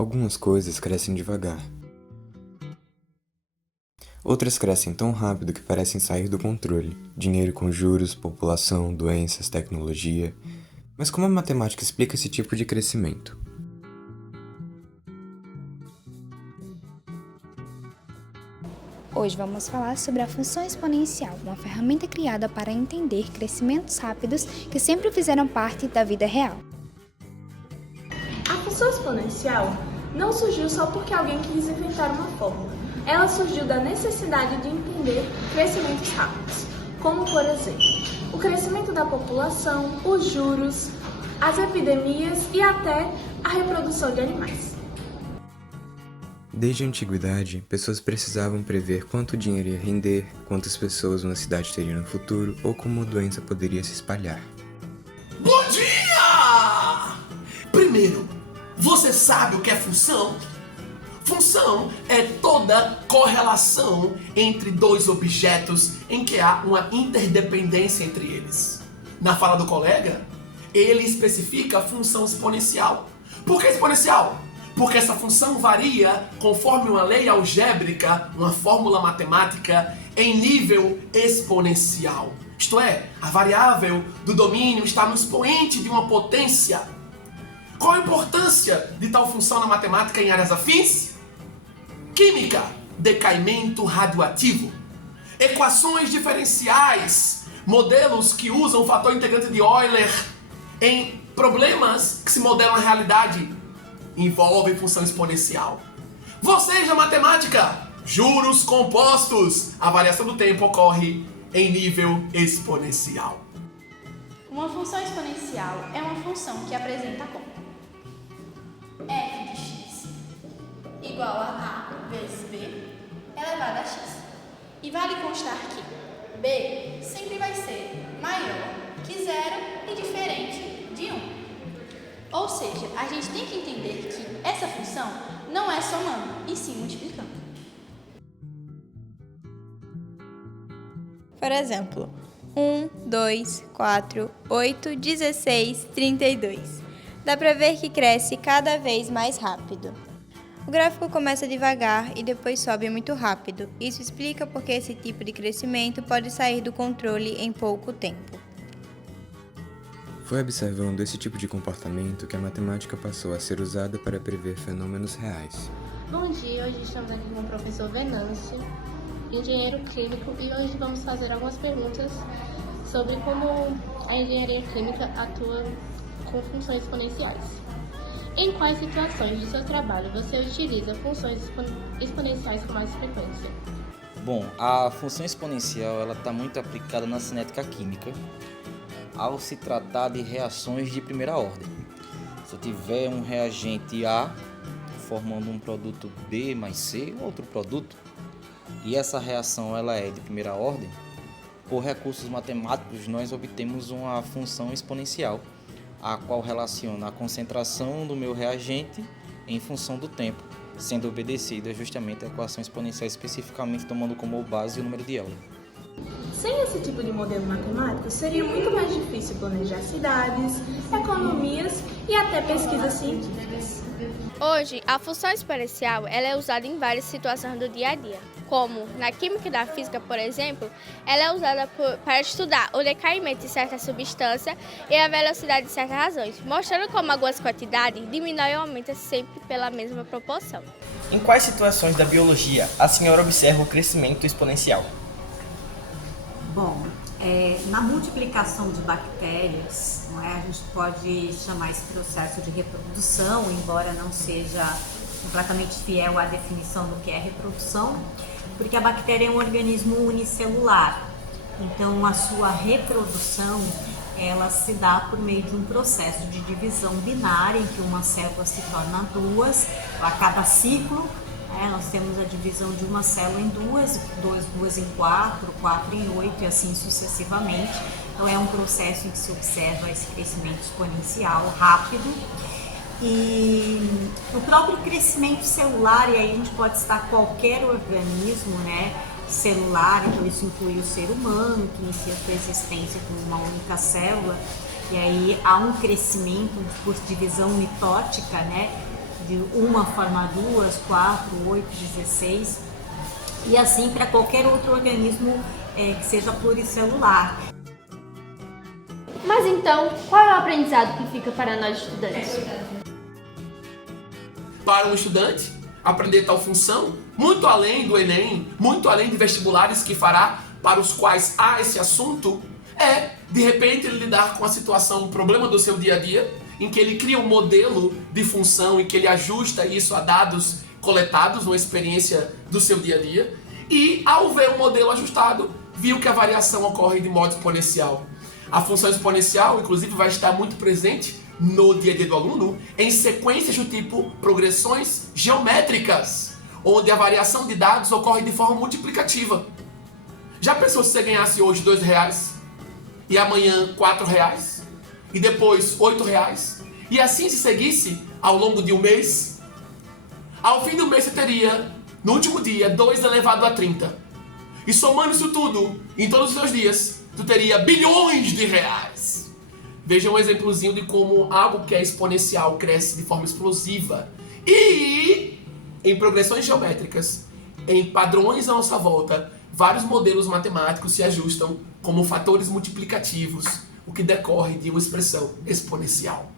Algumas coisas crescem devagar. Outras crescem tão rápido que parecem sair do controle. Dinheiro com juros, população, doenças, tecnologia. Mas como a matemática explica esse tipo de crescimento? Hoje vamos falar sobre a função exponencial, uma ferramenta criada para entender crescimentos rápidos que sempre fizeram parte da vida real. A função exponencial não surgiu só porque alguém quis inventar uma fórmula. Ela surgiu da necessidade de entender crescimentos rápidos, como, por exemplo, o crescimento da população, os juros, as epidemias e até a reprodução de animais. Desde a antiguidade, pessoas precisavam prever quanto dinheiro ia render, quantas pessoas uma cidade teria no futuro ou como a doença poderia se espalhar. Bom dia! Primeiro, você sabe o que é função? Função é toda correlação entre dois objetos em que há uma interdependência entre eles. Na fala do colega, ele especifica a função exponencial. Por que exponencial? Porque essa função varia conforme uma lei algébrica, uma fórmula matemática, em nível exponencial. Isto é, a variável do domínio está no expoente de uma potência. Qual a importância de tal função na matemática em áreas afins? Química, decaimento radioativo. Equações diferenciais, modelos que usam o fator integrante de Euler em problemas que se modelam a realidade, envolvem função exponencial. Vocês na matemática, juros compostos, a variação do tempo ocorre em nível exponencial. Uma função exponencial é uma função que apresenta como f de x igual a vezes b elevado a x. E vale constar que b sempre vai ser maior que zero e diferente de 1. Ou seja, a gente tem que entender que essa função não é somando, e sim multiplicando. Por exemplo, 1, 2, 4, 8, 16, 32. Dá para ver que cresce cada vez mais rápido. O gráfico começa devagar e depois sobe muito rápido. Isso explica porque esse tipo de crescimento pode sair do controle em pouco tempo. Foi observando esse tipo de comportamento que a matemática passou a ser usada para prever fenômenos reais. Bom dia, hoje estamos aqui com o professor Venâncio, engenheiro químico, e hoje vamos fazer algumas perguntas sobre como a engenharia química atua com funções exponenciais. Em quais situações do seu trabalho você utiliza funções exponenciais com mais frequência? Bom, a função exponencial está muito aplicada na cinética química, ao se tratar de reações de primeira ordem. Se eu tiver um reagente A formando um produto B mais C, outro produto, e essa reação ela é de primeira ordem, por recursos matemáticos nós obtemos uma função exponencial, a qual relaciona a concentração do meu reagente em função do tempo, sendo obedecida justamente a equação exponencial, especificamente tomando como base o número de Euler. Sem esse tipo de modelo matemático, seria muito mais difícil planejar cidades, economias e até pesquisas científicas. Hoje, a função exponencial ela é usada em várias situações do dia a dia, como na química e na física, por exemplo, ela é usada para estudar o decaimento de certa substância e a velocidade de certas razões, mostrando como algumas quantidades diminuem ou aumentam sempre pela mesma proporção. Em quais situações da biologia a senhora observa o crescimento exponencial? Bom, na multiplicação de bactérias, não é? A gente pode chamar esse processo de reprodução, embora não seja completamente fiel à definição do que é reprodução, porque a bactéria é um organismo unicelular. Então, a sua reprodução, ela se dá por meio de um processo de divisão binária, em que uma célula se torna duas a cada ciclo. Nós temos a divisão de uma célula em duas em quatro em 8 e assim sucessivamente. Então é um processo em que se observa esse crescimento exponencial rápido. E o próprio crescimento celular, e aí a gente pode citar qualquer organismo, celular, então isso inclui o ser humano, que inicia sua existência com uma única célula, e aí há um crescimento por divisão mitótica, de uma forma 2, 4, 8, 16, e assim para qualquer outro organismo que seja pluricelular. Mas então, qual é o aprendizado que fica para nós estudantes? Para um estudante, aprender tal função, muito além do Enem, muito além de vestibulares que fará, para os quais há esse assunto, é, de repente, ele lidar com a situação, um problema do seu dia a dia, em que ele cria um modelo de função e que ele ajusta isso a dados coletados, uma experiência do seu dia a dia, e ao ver o modelo ajustado, viu que a variação ocorre de modo exponencial. A função exponencial, inclusive, vai estar muito presente no dia a dia do aluno em sequências do tipo progressões geométricas, onde a variação de dados ocorre de forma multiplicativa. Já pensou se você ganhasse hoje R$2 e amanhã R$4 e depois R$8 e assim se seguisse ao longo de um mês? Ao fim do mês você teria, no último dia, 2 elevado a 30. E somando isso tudo, em todos os seus dias, tu teria bilhões de reais. Veja um exemplozinho de como algo que é exponencial cresce de forma explosiva. E em progressões geométricas, em padrões à nossa volta, vários modelos matemáticos se ajustam como fatores multiplicativos, o que decorre de uma expressão exponencial.